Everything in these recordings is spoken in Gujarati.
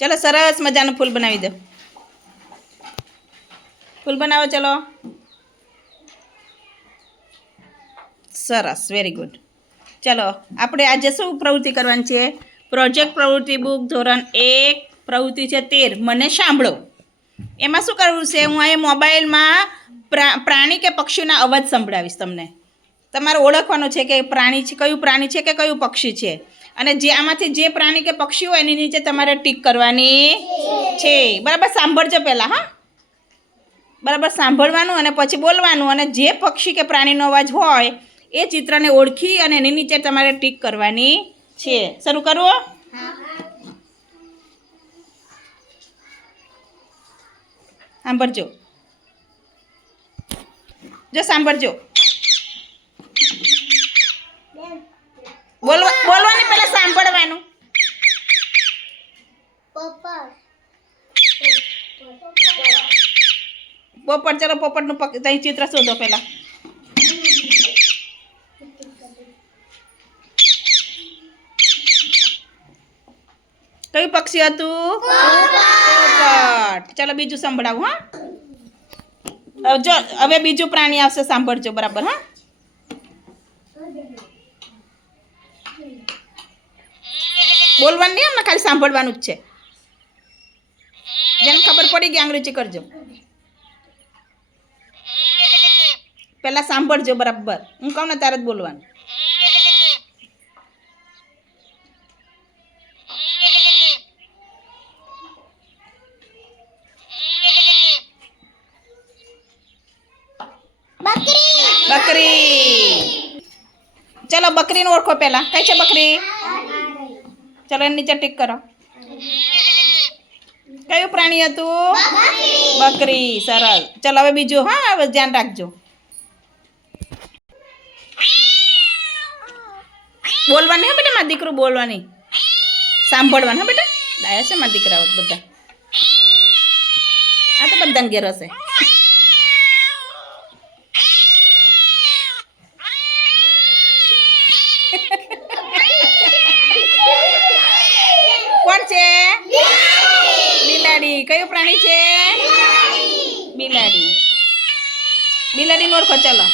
ચલો સરસ મજાનું ફૂલ બનાવી દો. ફૂલ બનાવો, ચલો. સરસ વેરી ગુડ ચલો, આપણે આજે શું પ્રવૃત્તિ કરવાની છે? પ્રોજેક્ટ પ્રવૃત્તિ બુક ધોરણ એક, પ્રવૃત્તિ છે તેર. મને સાંભળો. એમાં શું કરવું છે? હું અહીં મોબાઈલમાં પ્રા, પ્રાણી કે પક્ષીના અવાજ સંભળાવીશ તમને. તમારે ઓળખવાનું છે કે પ્રાણી છે, કયું પ્રાણી છે કે કયું પક્ષી છે? અને જે આમાંથી જે પ્રાણી કે પક્ષી હોય એની નીચે તમારે ટીક કરવાની છે. બરાબર, સાંભળજો પહેલાં, હા. બરાબર, સાંભળવાનું અને પછી બોલવાનું. અને જે પક્ષી કે પ્રાણીનો અવાજ હોય, એ ચિત્રને ઓળખી અને એની નીચે તમારે ટીક કરવાની છે. શરૂ કરવો સાંભળજો. જો સાંભળજો બોલવા બોલવાની પહેલા સાંભળવાનું પોપટ, ચલો પોપટનું ત્યાં ચિત્ર શોધો પહેલાં. કયું પક્ષી હતું? પોપટ. ચલો બીજું સંભળાવું, હા? જો, હવે બીજું પ્રાણી આવશે, સાંભળજો, બરાબર, હા? બોલવાનું નહીં એમને ખાલી સાંભળવાનું જ છે. જેને ખબર પડી ગઈ અંગ્રેજી કરજો. પહેલા સાંભળજો બરાબર. હું કહું ને તારે જ બોલવાનું. બકરી. ચલો બકરીને ઓળખો પહેલા કઈ છે બકરી? ચલો એની નીચે ટીક કરો. કયું પ્રાણી હતું? બકરી. સરસ. ચલો હવે બીજું. હા હવે ધ્યાન રાખજો. બોલવાની હા બેટા મારા દીકરું બોલવાની સાંભળવાનું હા બેટા ડાયા છે મારા દીકરાઓ તો બધા આ તો બધાને ઘેર હશે કોણ છે બિલાડી કયું પ્રાણી છે બિલાડી બિલાડી ઓળખો ચલો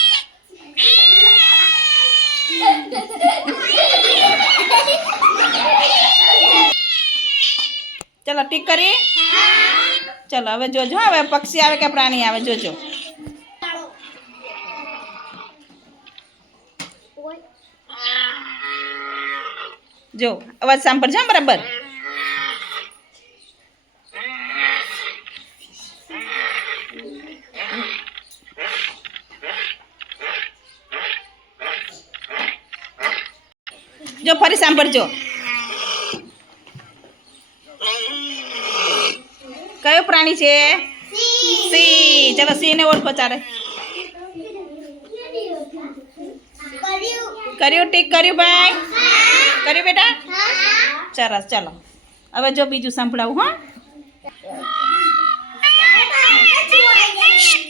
ચલો ટીક કરી. ચલો, હવે જોજો હવે પક્ષી આવે કે પ્રાણી આવે, જોજો. જો, અવાજ સાંભળજો બરાબર. જો, ફરી સાંભળજો. પ્રાણી છે? સિંહ ચલો સિંહને ઓળખો ચાલે કર્યું ટીક કર્યું ભાઈ? કર્યું બેટા? સરસ ચાલો. હવે જો બીજું સંભળાવું હા.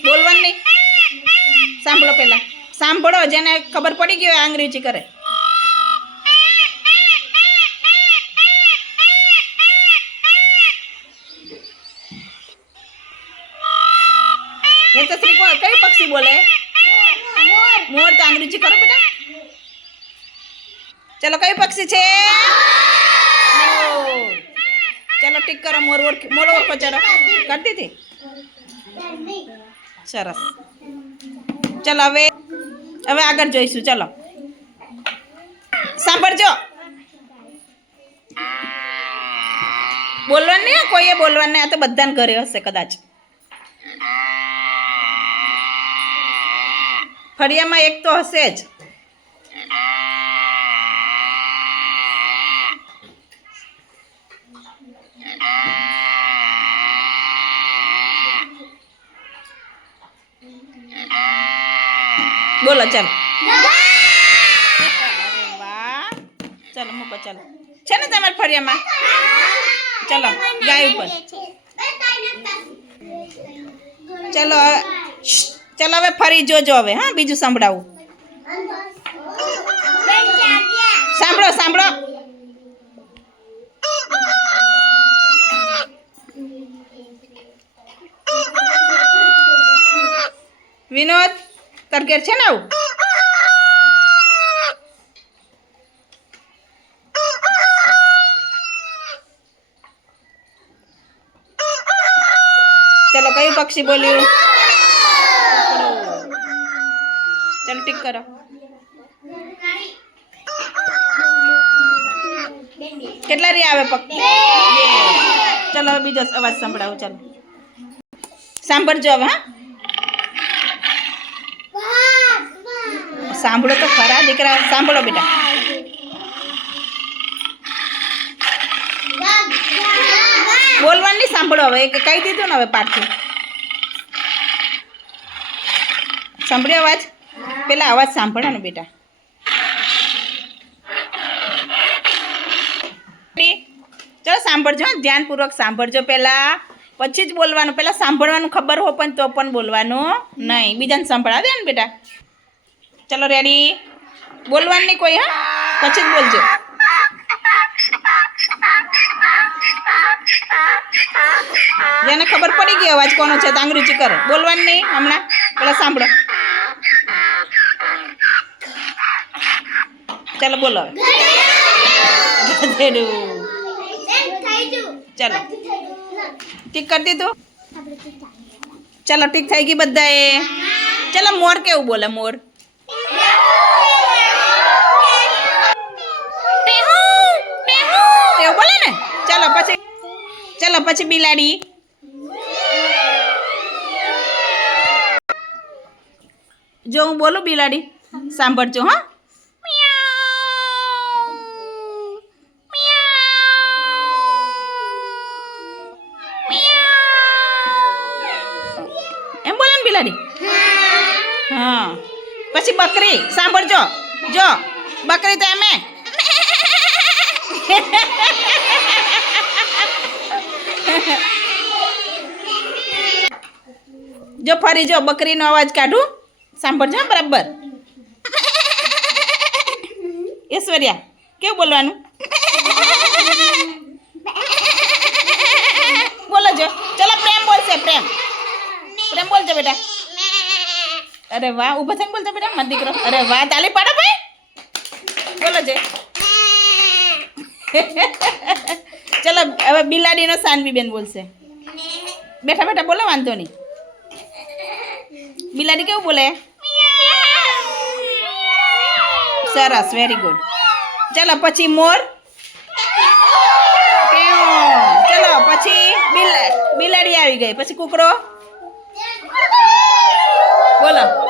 બોલવાનું. નહીં સાંભળો પેલા. સાંભળો જેને ખબર પડી ગઈ અંગ્રેજી કરે. તો કોણ કઈ પક્ષી બોલે? મોર તો અંગ્રેજી કરો બેટા. ચલો કયું પક્ષી છે. ચલો ટીક કરો, મોર ઓર મોર ઓર ચલો. કરતી દીધી? સરસ. ચલો, હવે હવે આગળ જોઈશું, ચલો. સાંભળજો. બોલવાનું નહીં, કોઈએ બોલવાનું નહીં, આ તો બધાને ઘરે હશે કદાચ. ફળિયામાં એક તો હશે જ. બોલો, ચાલો. ચાલો, મૂકો, ચાલો. છે ને તમારા ફળિયામાં? ચાલો, ગાય ઉપર. ચાલો चलो हम फरी जो जो वे हाँ बीजू संभाव विनोद तर घेर छे ना चलो कई पक्षी बोलियो ચલો ટીક કરો કેટલા રી આવે પક્ષી ચલો હવે બીજો અવાજ સંભળાવું ચાલો સાંભળજો હવે હા સાંભળો તો ખરા દીકરા સાંભળો બેટા બોલવાનું નહીં સાંભળો હવે એક કહી દીધું ને હવે પાછું સાંભળ્યો અવાજ પેલા અવાજ સાંભળવાનો બેટા. ચલો સાંભળજો ધ્યાનપૂર્વક સાંભળજો પેલા. પછી જ બોલવાનું પહેલાં સાંભળવાનું ખબર હો પણ તો પણ બોલવાનું નહીં. બીજાને સંભળાવે ને બેટા. ચલો રેડી બોલવાનું નહીં કોઈ, હા? પછી જ બોલજો. જેને ખબર પડી ગઈ અવાજ કોનો છે તો આંગળી કરે બોલવાનું નહીં હમણાં. પેલા સાંભળો. ચાલો બોલો. ચાલો. ઠીક કરી દીધું? ચાલો, ઠીક થઈ ગઈ બધાએ. ચાલો, મોર કેવું બોલે, મોર? એવું બોલે ને? ચાલો, પછી ચાલો, પછી બિલાડી. જો હું બોલું બિલાડી? સાંભળજો, હા એમ બોલે ને બિલાડી હા. પછી બકરી, સાંભળજો. જો, બકરી તો એમે. જો, ફરી જો, બકરીનો અવાજ કાઢું. સાંભળજો, બરાબર. ઐશ્વર્યા, કેવું બોલવાનું? બોલો જો. ચલો, પ્રેમ બોલશે, પ્રેમ. પ્રેમ બોલજો બેટા. અરે વાહ, ઊભો થઈને બોલતો બેટા, મારો દીકરો. અરે વાહ, તાલી પાડો ભાઈ. બોલો જે. ચલો, હવે બિલાડીનો સાનવી બેન બોલશે. બેઠા બેઠા બોલો, વાંધો નહીં. બિલાડી કેવું બોલે? સરસ વેરી ગુડ ચલો, પછી મોર. ચલો, પછી બિલા, બિલાડી આવી ગઈ. પછી કૂકડો બોલો